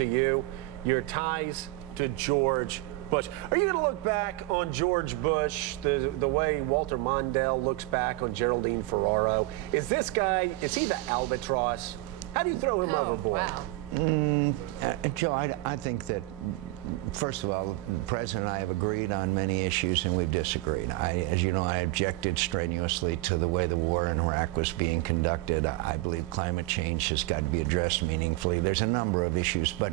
to you, your ties to George Bush. Are you going to look back on George Bush the way Walter Mondale looks back on Geraldine Ferraro? Is this guy, is he the albatross? How do you throw him overboard? Wow. Joe, I think that, first of all, the President and I have agreed on many issues and we've disagreed. As you know, I objected strenuously to the way the war in Iraq was being conducted. I believe climate change has got to be addressed meaningfully. There's a number of issues, but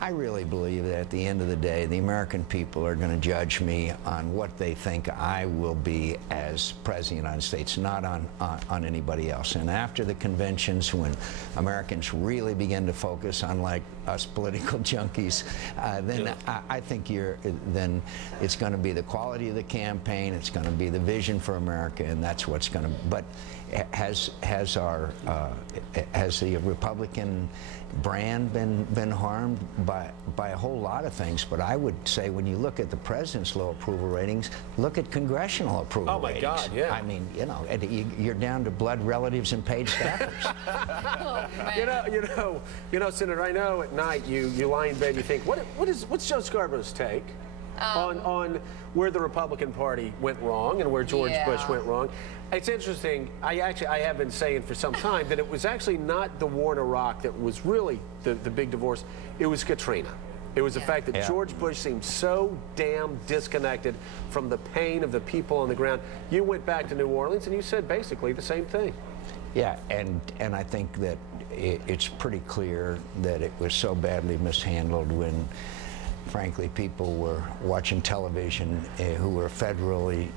I really believe that at the end of the day, the American people are going to judge me on what they think I will be as President of the United States, not on anybody else. And after the conventions, when Americans really begin to focus on, like us political junkies, then I think then it's going to be the quality of the campaign, it's going to be the vision for America, and that's what's going to. But has the Republican brand been harmed by a whole lot of things? But I would say, when you look at the president's low approval ratings, look at congressional approval ratings. Oh my God, yeah. I mean, you know, you're down to blood relatives and paid staffers. You know, Senator, I know at night you lie in bed, you think, what's Joe Scarborough's take on where the Republican Party went wrong and where George Bush went wrong? It's interesting. I have been saying for some time that it was actually not the war in Iraq that was really the big divorce. It was Katrina. It was the fact that George Bush seemed so damn disconnected from the pain of the people on the ground. You went back to New Orleans and you said basically the same thing. Yeah, and I think that it's pretty clear that it was so badly mishandled when, frankly, people were watching television who were federally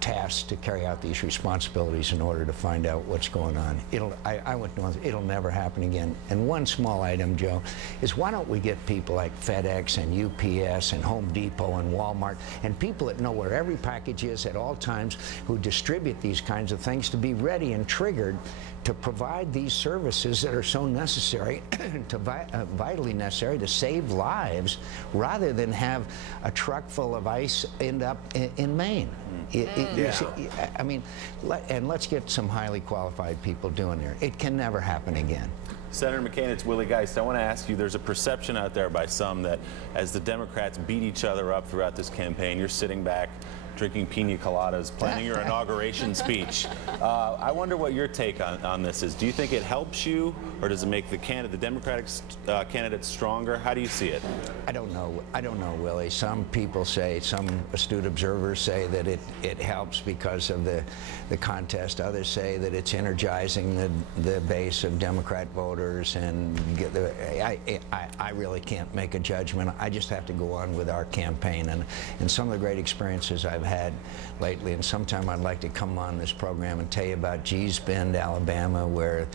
tasked to carry out these responsibilities in order to find out what's going on. I went north. It'll never happen again. And one small item, Joe, is why don't we get people like FedEx and UPS and Home Depot and Walmart and people that know where every package is at all times, who distribute these kinds of things, to be ready and triggered to provide these services that are so necessary, vitally necessary to save lives, rather than have a truck full of ice end up in Maine. I mean, and let's get some highly qualified people doing there. It can never happen again. Senator McCain, it's Willie Geist. I want to ask you, there's a perception out there by some that as the Democrats beat each other up throughout this campaign, you're sitting back drinking pina coladas, planning your inauguration speech. I wonder what your take on this is. Do you think it helps you, or does it make the Democratic candidates stronger? How do you see it? I don't know. I don't know, Willie. Some people say, some astute observers say that it helps because of the contest. Others say that it's energizing the base of Democrat voters, and I really can't make a judgment. I just have to go on with our campaign, and some of the great experiences I've had lately, and sometime I'd like to come on this program and tell you about Gee's Bend, Alabama, where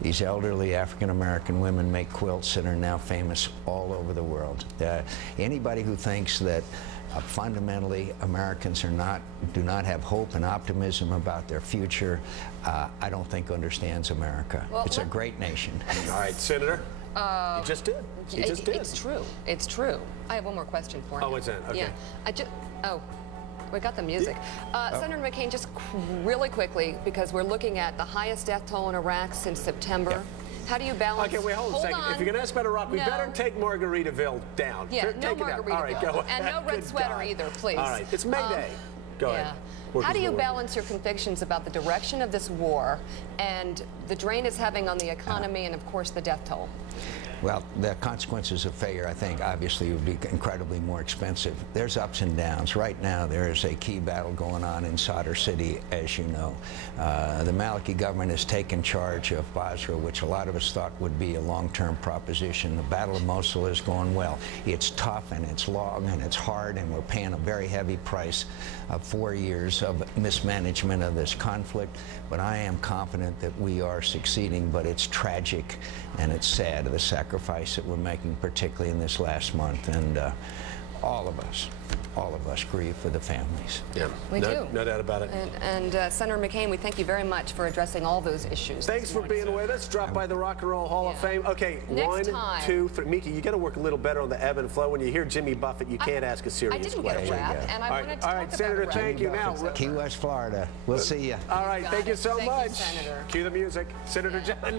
these elderly African-American women make quilts that are now famous all over the world. Anybody who thinks that fundamentally Americans do not have hope and optimism about their future, I don't think understands America. Well, it's a great nation. All right, Senator. You just did. You just did. It's true. It's true. I have one more question for you. Oh, what's that? Okay. Yeah. We got the music. Senator McCain, just really quickly, because we're looking at the highest death toll in Iraq since September. Yep. How do you balance? Okay, wait, hold a second. If you're going to ask about Iraq, we better take Margaritaville down. Yeah, no Margaritaville. All right, go ahead. And no red sweater either, please. All right, it's May Day. Go ahead. How do you balance your convictions about the direction of this war and the drain it's having on the economy and, of course, the death toll? Well, the consequences of failure, I think, obviously would be incredibly more expensive. There's ups and downs. Right now, there is a key battle going on in Sadr City, as you know. The Maliki government has taken charge of Basra, which a lot of us thought would be a long-term proposition. The Battle of Mosul is going well. It's tough, and it's long, and it's hard, and we're paying a very heavy price of 4 years of mismanagement of this conflict. But I am confident that we are succeeding, but it's tragic and it's sad, the sacrifice that we're making, particularly in this last month, and all of us grieve for the families. Yeah, we do. No doubt about it. And Senator McCain, we thank you very much for addressing all those issues. Thanks for being with us. Drop by the Rock and Roll Hall of Fame. Okay, Next 1, 2, 3. Mika, you got to work a little better on the ebb and flow. When you hear Jimmy Buffett, you can't ask a serious question. I didn't get a rap, and I wanted to talk about Senator, thank you. Now, Key West, Florida. We'll see you. All right, thank you so much. Senator. Cue the music. Senator John